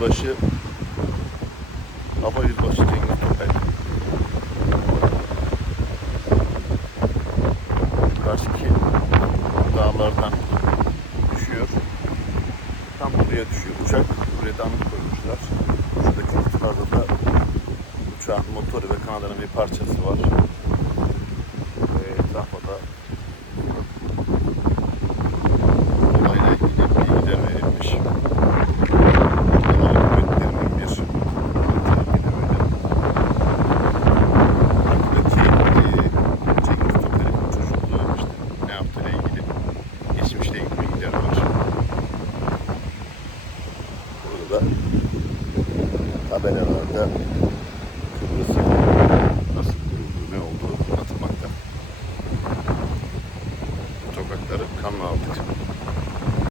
yüzbaşı Hava Yüzbaşı Cengiz Topel. Karşıki dağlardan düşüyor. Tam buraya düşüyor uçak. Buraya da anıt koymuşlar. Şuradaki kutularda da uçağın motoru ve kanadının bir parçası var. burada. Tabelalarda Kıbrıs'ın nasıl kuruldu, ne oldu anlatılmakta. Toprakları kanla aldık.